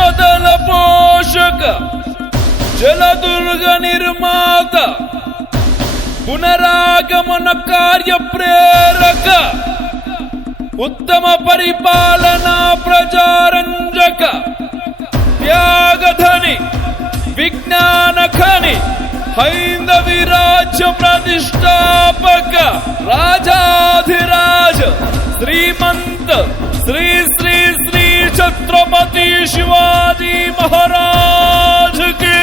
అశ్వదళ పోషక జలదుర్గ నిర్మాత పునరాగమన కార్య ప్రేరక ఉత్తమ పరిపాలనా ప్రజారంజక త్యాగధని విజ్ఞాన ఖని హైందవి రాజ్య ప్రతిష్టాపక రాజాధిరాజ శ్రీమంత శ్రీ శ్రీ శ్రీ ఛత్రపతి శివాజీ మహారాజ్ కి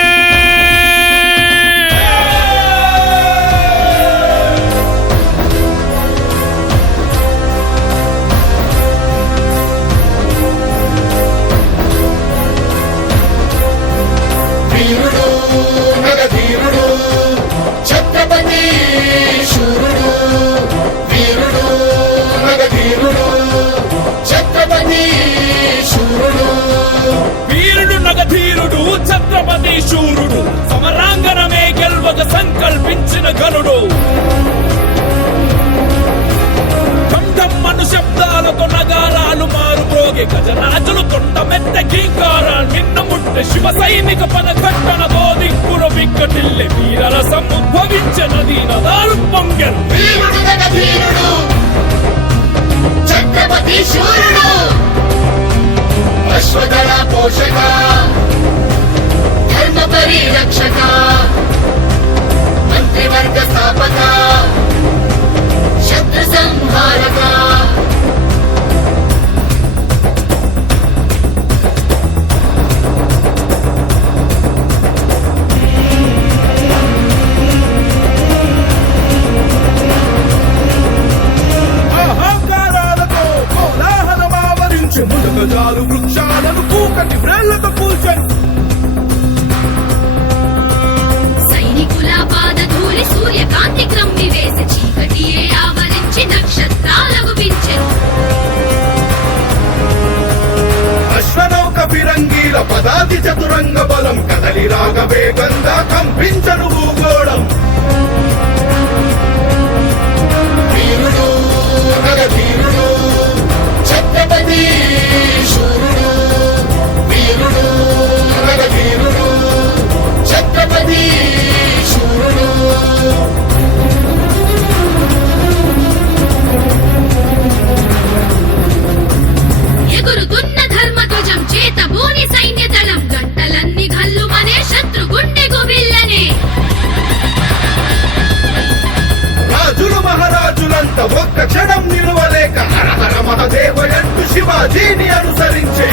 ఛత్రపతి శూరుడు సమరాంగణమే గెల్వగ సంకల్పించిన గనుడు ఢంఢమ్మను శబ్దాలతో నగారాలు మారుప్రోగే గజరాజులు తొండమెత్త గీకారాలు నిన్న ముట్టె శివ సైనిక పదఘట్టన గోదిక్కుర విక్కటిల్లె వీరరసం ఉద్భవించిన దీనదారు పొంగెల్ ఛత్రపతి శూరుడు అశ్వదళ పోషక ధర్మ పరిరక్షక మంత్రివర్గ స్థాపక శత్రు సంహారక అహంకారాలతో కోలాహలమావరించి మునగజాలు వృక్షాలను పూకటి వ్రేళ్లతో కూల్చని సూర్యకాంతి క్రమ్మి వేసి చీకటియే ఆవరించి నక్షత్రాలకు పించెను అశ్వనౌక ఫిరంగీల పదాతి చతురంగ బలం కదలి రాగవేగంగా కంపించను భూగోళం వీరుడు నగధీరుడు ఛత్రపతి శూరుడు వీరుడు నగధీరుడు ఛత్రపతి శూరుడు ఎగురుతున్న ధర్మధ్వజం చేత భూని సైన్య దళం గంటలన్నీ గల్లుమనే శత్రు గుండె గుబిల్లనే రాజులు మహారాజులంతా ఒక్క క్షణం నిలువలేక హర హర మహదేవయంటూ శివాజీని అనుసరించే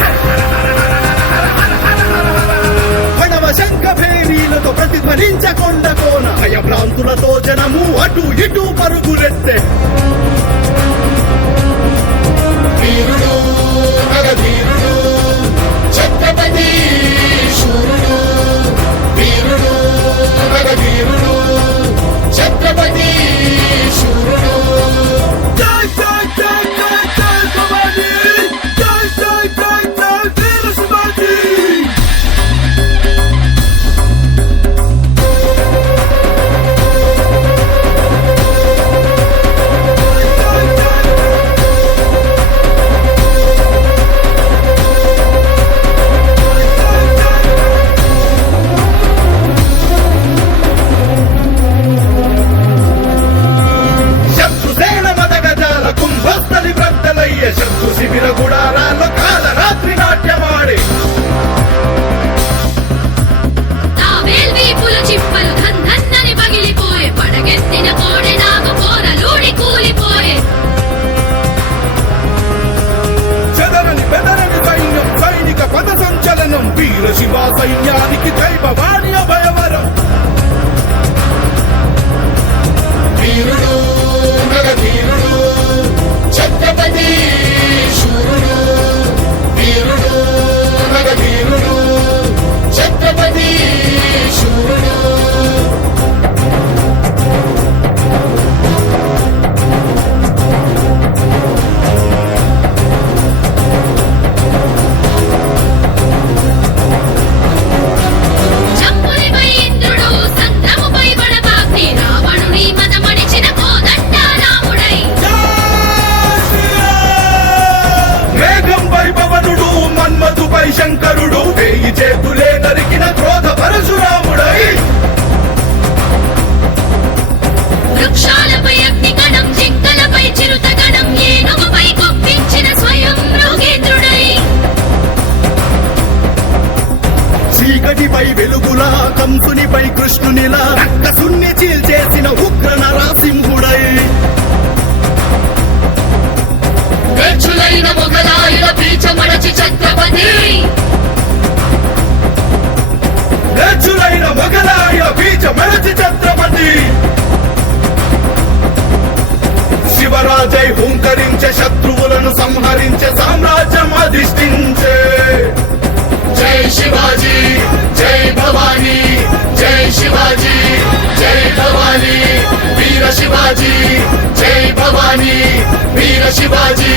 హణవ శంఖ భేరీలతో ప్రతిధ్వనించకొండ కోన భయభ్రాంతులతో జనము అటు ఇటు పరుగులెత్తే వీరుడు నగధీరుడు ఛత్రపతి శూరుడు వీరుడు నగధీరుడు ఛత్రపతి శూరుడు జై జై జై జై జై శివాజీ జై జై జై జై వీర శివాజీ ప్రతిష్ఠించే. జై శివాజీ జై భవానీ జై శివాజీ జై భవానీ వీర శివాజీ జై భవానీ వీర శివాజీ